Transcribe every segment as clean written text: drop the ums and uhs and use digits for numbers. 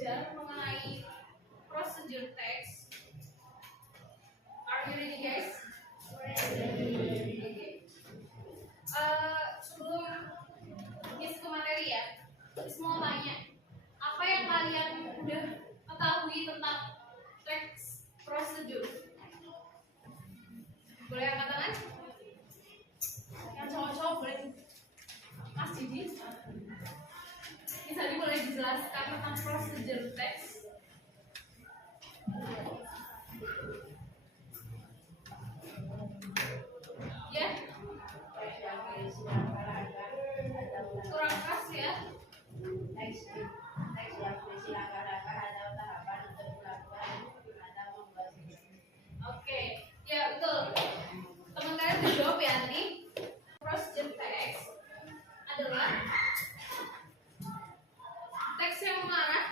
belajar mengenai procedure text. Are you ready, guys? Okay. Sebelum Miss ke materi ya, Miss mau tanya, apa yang kalian udah ketahui tentang text procedure? Boleh angkat tangan? Yang cowok-cowok boleh. Mas Didi, misalnya boleh dijelaskan tentang procedure text? Ya? Kurang keras ya? Teks yang berisi langkah-langkah atau tahapan untuk melakukan atau membuat. Oke, ya betul. Teman kalian bisa jawab ya nanti. Procedure text adalah teks yang mengarah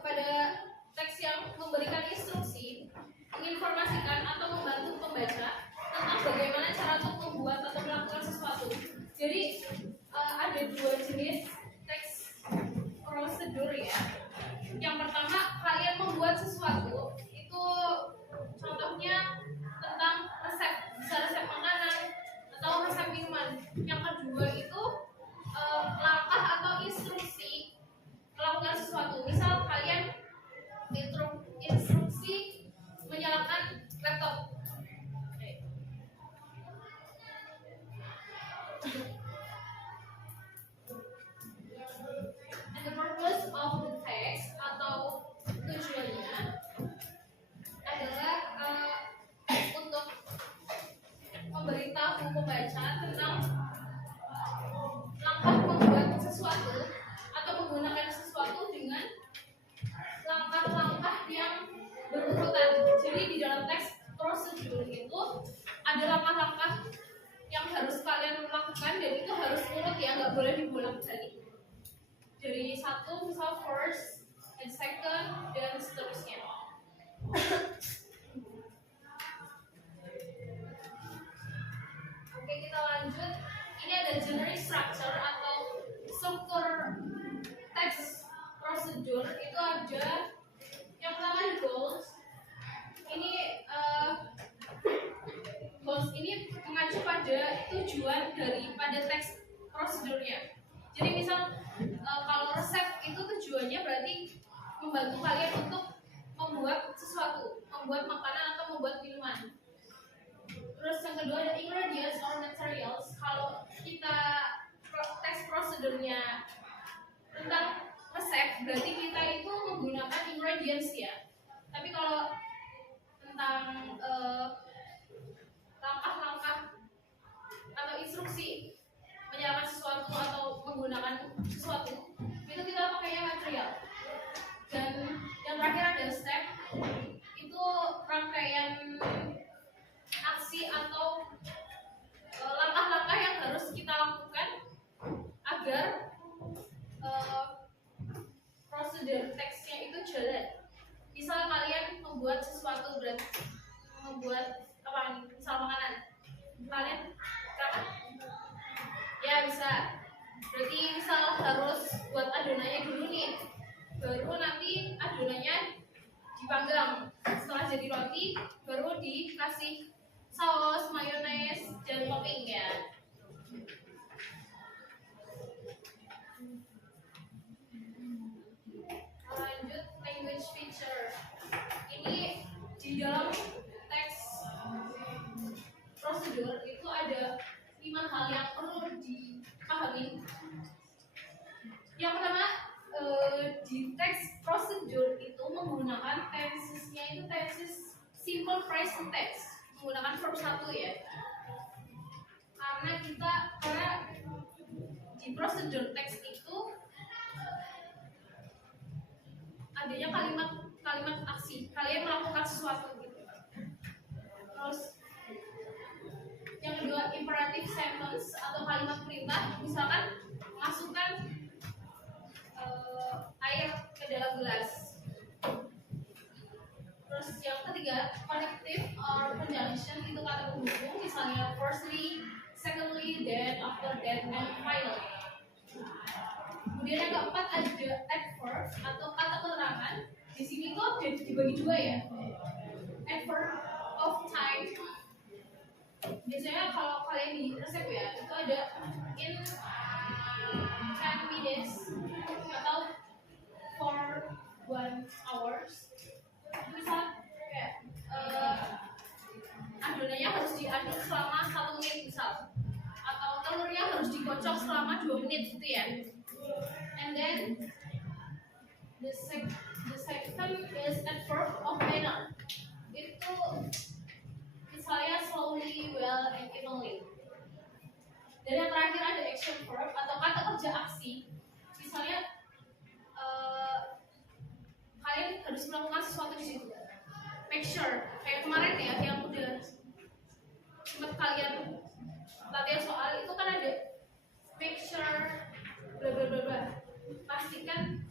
kepada teks yang memberikan instruksi, menginformasikan atau membantu pembaca tentang bagaimana cara untuk membuat atau melakukan sesuatu. Jadi ada dua jenis teks prosedur ya. Yang pertama, kalian membuat sesuatu itu contohnya tentang resep, bisa resep makanan atau resep minuman. Yang kedua itu langkah atau instruksi melakukan sesuatu. Misal kalian instruksi menyalakan laptop. And the purpose of the text atau tujuannya adalah untuk memberitahu pembaca tentang langkah membuat sesuatu atau menggunakan sesuatu dengan langkah-langkah yang berurutan. Jadi di dalam teks prosedur itu ada langkah-langkah yang harus kalian lakukan dan itu harus urut ya, nggak boleh dibolak-balik. Dari satu misal first and second dan seterusnya. Oke, kita lanjut. Ini ada generic structure atau struktur teks prosedur. Itu ada yang pertama di goals. Ini goals ini mengacu pada tujuan daripada teks prosedurnya. Jadi misal kalau resep itu tujuannya berarti membantu kalian untuk membuat sesuatu, membuat makanan atau membuat minuman. Terus yang kedua ada ingredients or materials. Kalau kita teks prosedurnya tentang resep, berarti kita itu menggunakan ingredients ya. Tapi kalau tentang langkah-langkah atau instruksi menyalakan sesuatu atau menggunakan sesuatu, itu kita pakainya material. Dan yang terakhir ada step, itu rangkaian aksi atau langkah-langkah yang harus kita lakukan agar prosedur teksnya itu jalan. Misal kalian membuat sesuatu, berarti membuat apa nih? Misal makanan, kalian kapan? Ya bisa. Berarti misal harus buat adonannya dulu nih, baru nanti adonannya dipanggang. Setelah jadi roti, baru dikasih saus, mayones, dan topping ya. Lanjut language feature. Ini di dalam teks prosedur itu ada 5 hal yang perlu dipahami. Yang pertama, di teks prosedur itu menggunakan tensesnya itu tenses simple present tense, menggunakan verb 1 ya. Karena di prosedur teks itu adanya kalimat aksi, kalian melakukan sesuatu gitu. Terus yang kedua, imperative sentence atau kalimat perintah, misalkan masukkan air ke dalam gelas. Terus yang ketiga, connective or conjunction, itu kata penghubung, misalnya firstly, secondly, then, after that, and finally. Kemudian yang keempat ada adverb atau kata keterangan. Di sini tuh dibagi dua ya. Adverb of time. Biasanya kalau kalian di resep ya, itu ada in 10 minutes atau for 1 hours. Misal kayak adonannya harus diaduk selama 1 menit misal, atau telurnya harus dikocok selama 2 menit gitu ya. And then the second is adverb of manner. Itu misalnya slowly, well, and evenly. Dan yang terakhir ada action verb atau kata kerja aksi. Misalnya kalian harus melakukan sesuatu di situ. Make sure, kayak kemarin ya yang udah sempat kalian latihan soal itu kan ada make sure bla bla bla bla. Pastikan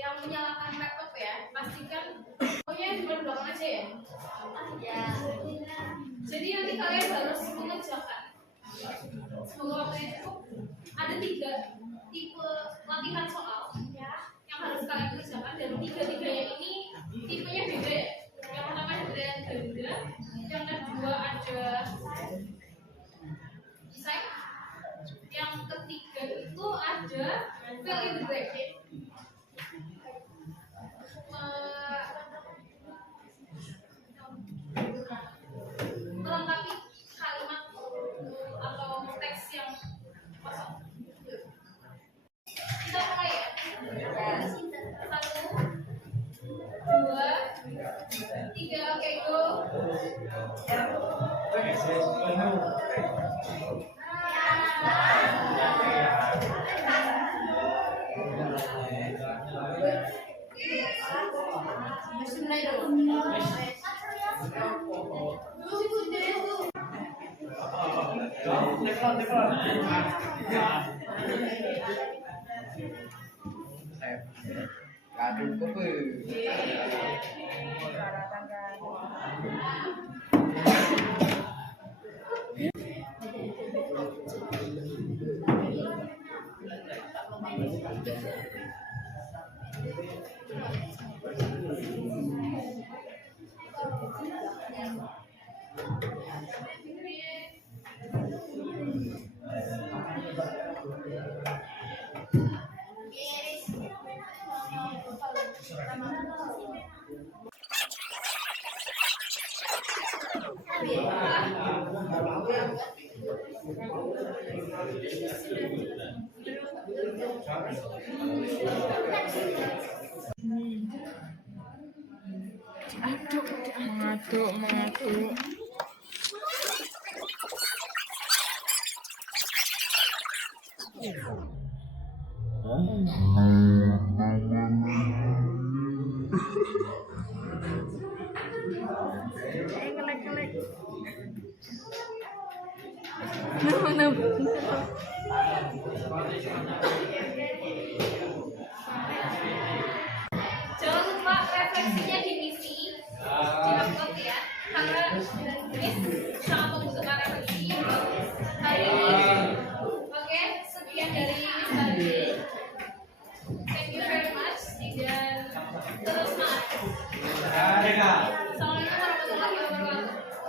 yang menyalakan laptop ya, pastikan pokoknya di belakang aja ya. Ya. Jadi nanti kalian harus mengerjakan. Semoga waktunya cukup. Ada 3 tipe latihan soal yang harus kalian kerjakan, dan 3-tiganya ini tipenya beda ya. Yang pertama ada ganda, yang kedua ada desain, yang ketiga itu ada fill in the blank. Melengkapi kalimat atau teks yang kosong. Kita mulai ya. 1, 2, 3, oke go. Aduh, kepe. Mengaduk. Jangan lupa refleksinya diisi di upload ya, karena ini sangat membutuhkan refleksi hari ini. Oke, sekian dari Miss Bade. Thank you very much dan terus semangat. Assalamualaikum warahmatullahi wabarakatuh.